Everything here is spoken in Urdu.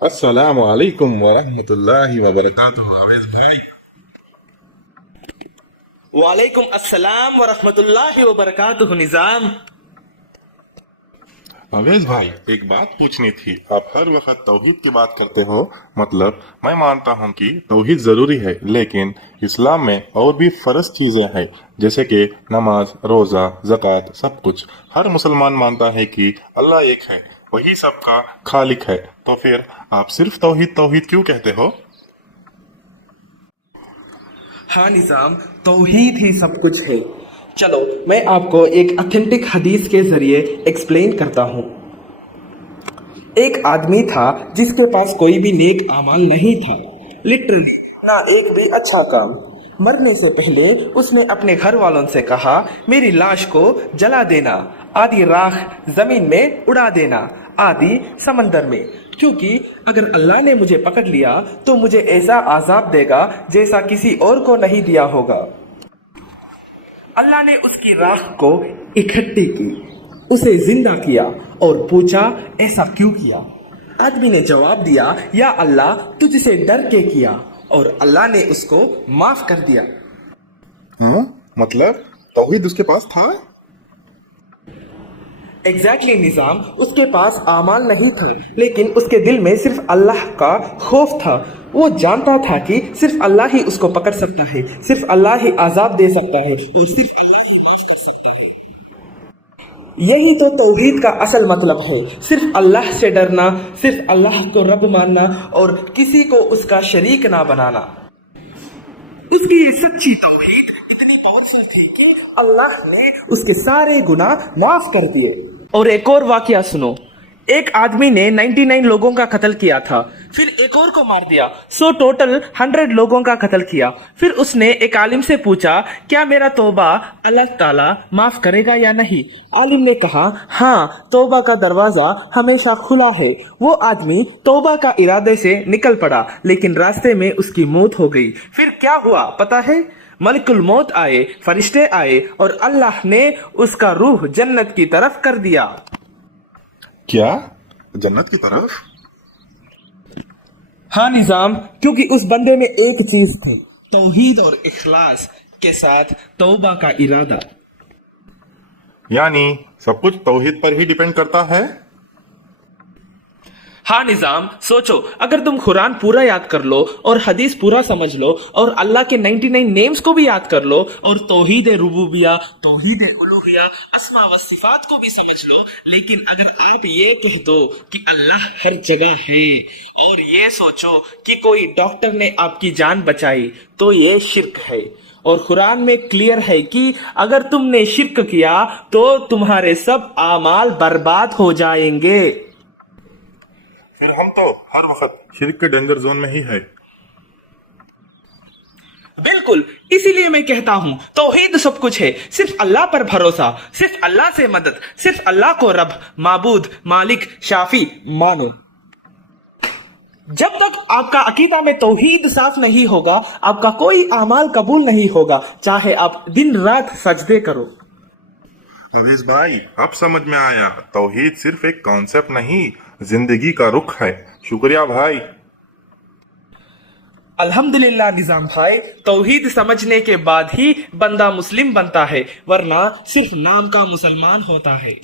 السلام علیکم ورحمۃ اللہ وبرکاتہ عویز بھائی۔ وعلیکم السلام ورحمۃ اللہ وبرکاتہ نظام۔ عویز بھائی ایک بات پوچھنی تھی، آپ ہر وقت توحید کی بات کرتے ہو، مطلب میں مانتا ہوں کہ توحید ضروری ہے، لیکن اسلام میں اور بھی فرض چیزیں ہیں جیسے کہ نماز، روزہ، زکوٰۃ، سب کچھ۔ ہر مسلمان مانتا ہے کہ اللہ ایک ہے، وہی سب کا خالق ہے، تو پھر آپ صرف توحید توحید کیوں کہتے ہو؟ ہاں نظام، توحید ہی سب کچھ ہے۔ چلو میں آپ کو ایک اتھینٹک حدیث کے ذریعے ایکسپلین کرتا ہوں۔ ایک آدمی تھا جس کے پاس کوئی بھی نیک اعمال نہیں تھا، لٹرلی نہ ایک بھی اچھا کام۔ مرنے سے پہلے اس نے اپنے گھر والوں سے کہا میری لاش کو جلا دینا، آدھی راکھ زمین میں اڑا دینا، آدھی سمندر میں، کیونکہ اگر اللہ نے مجھے پکڑ لیا تو مجھے ایسا عذاب دے گا جیسا کسی اور کو نہیں دیا ہوگا۔ اللہ نے اس کی راکھ کو اکٹھی کی، اسے زندہ کیا اور پوچھا ایسا کیوں کیا؟ آدمی نے جواب دیا یا اللہ تجھ سے ڈر کے کیا، اور اللہ نے اس کو معاف کر دیا۔ مطلب توحید اس کے پاس تھا؟ ایگزیکٹلی نظام، اس کے پاس اعمال نہیں تھے، لیکن اس کے دل میں صرف اللہ کا خوف تھا۔ وہ جانتا تھا کہ صرف اللہ ہی اس کو پکڑ سکتا ہے، صرف اللہ ہی عذاب دے سکتا ہے، اور صرف اللہ ہی معاف کر سکتا ہے۔ یہی تو توحید کا اصل مطلب ہے، صرف اللہ سے ڈرنا، صرف اللہ کو رب ماننا اور کسی کو اس کا شریک نہ بنانا۔ اس کی یہ سچی توحید اتنی پاورفل تھی کہ اللہ نے اس کے سارے گناہ معاف کر دیے۔ اور ایک اور واقعہ سنو، ایک آدمی نے 99 لوگوں کا قتل کیا تھا، پھر ایک اور کو مار دیا، سو ٹوٹل 100 لوگوں کا قتل کیا۔ پھر اس نے ایک عالم سے پوچھا کیا میرا توبہ اللہ تعالیٰ معاف کرے گا یا نہیں؟ عالم نے کہا ہاں، توبہ کا دروازہ ہمیشہ کھلا ہے۔ وہ آدمی توبہ کا ارادے سے نکل پڑا، لیکن راستے میں اس کی موت ہو گئی۔ پھر کیا ہوا پتہ ہے؟ ملک الموت آئے، فرشتے آئے اور اللہ نے اس کا روح جنت کی طرف کر دیا۔ کیا جنت کی طرف؟ ہاں نظام، کیونکہ اس بندے میں ایک چیز تھی، توحید اور اخلاص کے ساتھ توبہ کا ارادہ۔ یعنی سب کچھ توحید پر ہی ڈیپینڈ کرتا ہے؟ ہاں نظام، سوچو اگر تم قرآن پورا یاد کر لو اور حدیث پورا سمجھ لو اور اللہ کے 99 نیمز کو بھی یاد کر لو اور توحید ربوبیہ، توحید الوہیہ، اسماء و صفات کو بھی سمجھ لو، لیکن اگر آپ یہ کہہ دو کہ اللہ ہر جگہ ہے اور یہ سوچو کہ کوئی ڈاکٹر نے آپ کی جان بچائی تو یہ شرک ہے۔ اور قرآن میں کلیئر ہے کہ اگر تم نے شرک کیا تو تمہارے سب اعمال برباد ہو جائیں گے۔ پھر ہم تو ہر وقت شرک کے ڈینجر زون میں ہی ہے۔ بالکل، اسی لیے میں کہتا ہوں توحید سب کچھ ہے، صرف اللہ پر بھروسہ، صرف اللہ سے مدد، صرف اللہ کو رب، معبود، مالک، شافی مانو۔ جب تک آپ کا عقیدہ میں توحید صاف نہیں ہوگا، آپ کا کوئی اعمال قبول نہیں ہوگا، چاہے آپ دن رات سجدے کرو۔ عزیز بھائی اب سمجھ میں آیا، توحید صرف ایک کانسیپٹ نہیں، زندگی کا رخ ہے۔ شکریہ بھائی۔ الحمدللہ نظام بھائی، توحید سمجھنے کے بعد ہی بندہ مسلم بنتا ہے، ورنہ صرف نام کا مسلمان ہوتا ہے۔